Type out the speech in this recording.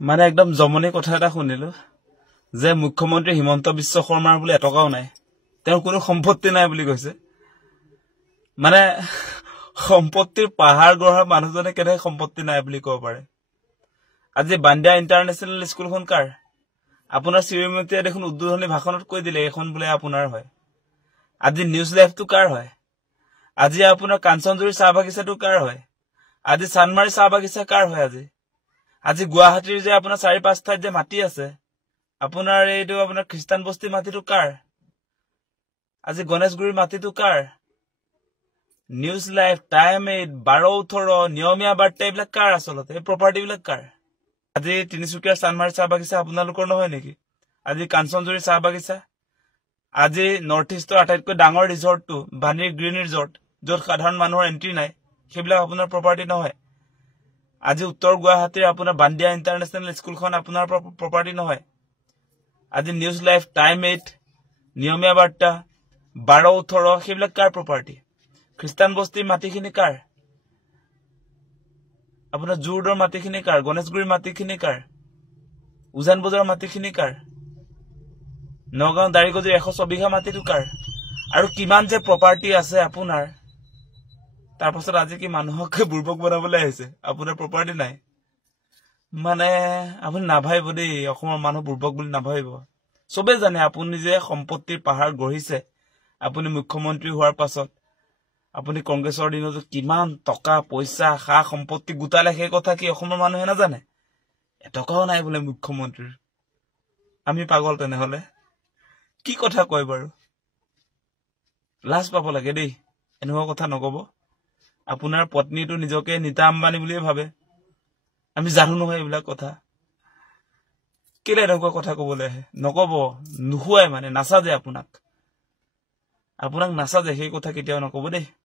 মানে একদম জমনি কথা এটা শুনিলো যে মুখ্যমন্ত্ৰী হিমন্ত বিশ্ব শৰ্মাৰ বুলি এটকাও নাই তেওঁৰ কোনো সম্পত্তি নাই বুলি কৈছে মানে সম্পত্তিৰ পাহাৰ গঢ়াৰ মানুহজনে কেনে সম্পত্তি নাই বুলি ক'ব পাৰে আজি বান্দিয়া ইন্টাৰনেশ্যনেল স্কুলখন কাৰ আপোনাৰ শ্ৰীমতীয়ে দেখোন উদ্বোধনী ভাষণত কৈ দিলে এখন বোলে আপোনাৰ হয় আজি নিউজ লাইভটো কাৰ হয় আজি আপোনাৰ কাঞ্চনজুৰি চাহ বাগিচাটো কাৰ হয় আজি চানমাৰী চাহ বাগিচা কাৰ হয় আজি গুৱাহাটীৰ যে আপোনাৰ 4-5 ঠাইত যে মাটি আছে আপোনাৰ এইটো আপোনাৰ খ্ৰীষ্টান বস্তি মাটিটো কাৰ আজি গণেশগুৰিৰ মাটিটো কাৰ নিউজ লাইভ টাইম 12-18 নিয়মীয়া বাৰ্তা এইবিলাক কাৰ আচলতে এই প্ৰপাৰ্টি বিলাক কাৰ আজি তিনিচুকীয়াৰ চানমাৰী চাহ বাগিচা আপোনালোকৰ নহয় নেকি আজি কাঞ্চনজুৰি চাহ বাগিচা আজি নৰ্থ ইষ্টৰ আটাইতকৈ ডাঙৰ ৰিজৰ্টটো ভানিৰ গ্ৰীণ ৰিজৰ্ট য'ত সাধাৰণ মানুহৰ এন্ট্ৰি নাই সেইবিলাক আপোনাৰ প্ৰপাৰ্টি নহয় আজি উত্তৰ গুৱাহাটীৰ আপোনাৰ বান্দিয়া ইন্টাৰনেশ্যনেল স্কুলখন আপোনাৰ প্ৰপাৰ্টি নহয় আজি নিউজ লাইভ টাইম 8 নিয়মীয়া বাৰ্তা 12-18 সেইবিলাক কাৰ প্ৰপাৰ্টি খ্ৰীষ্টান বস্তিৰ মাটিখিনি কাৰ আপোনাৰ জুৰদৰ মাটিখিনি কাৰ গণেশগুৰিৰ মাটিখিনি কাৰ উজান বজাৰৰ মাটিখিনি কাৰ নগাঁও দাৰিগজুৰ 100 বিঘা মাটিটো কাৰ আৰু কিমান যে প্ৰপাৰ্টি আছে আপোনাৰ তাৰ পাছত আজি কি মানুহক বুৰ্বক বনাবলৈ আহিছে আপোনাৰ প্ৰপাৰ্টি নাই মানে আপুনি নাভাবিব দেই অসমৰ মানুহ বুৰ্বক বুলি নাভাবিব সবে জানে আপুনি যে সম্পত্তিৰ পাহাৰ গঢ়িছে আপুনি মুখ্যমন্ত্ৰী হোৱাৰ পাছত আপুনি কংগ্ৰেছৰ দিনত কিমান টকা পইচা খা সম্পত্তি গুটালে সেই কথা কি অসমৰ মানুহে নাজানে এটকাও নাই বোলে মুখ্যমন্ত্ৰীৰ আমি পাগল তেনেহলে কি কথা কয় বাৰু লাজ পাব লাগে দেই এনেকুৱা কথা নকব আপোনাৰ পত্নীটো নিজকে নীতা আম্বানী বুলিয়ে ভাবে আমি জানো নহয় এইবিলাক কথা কেলে এনেকুৱা কথা কবলৈ আহে নকব নুহুৱাই মানে নাচাজে আপোনাক নাচাজে সেই কথা কেতিয়াও নকব দেই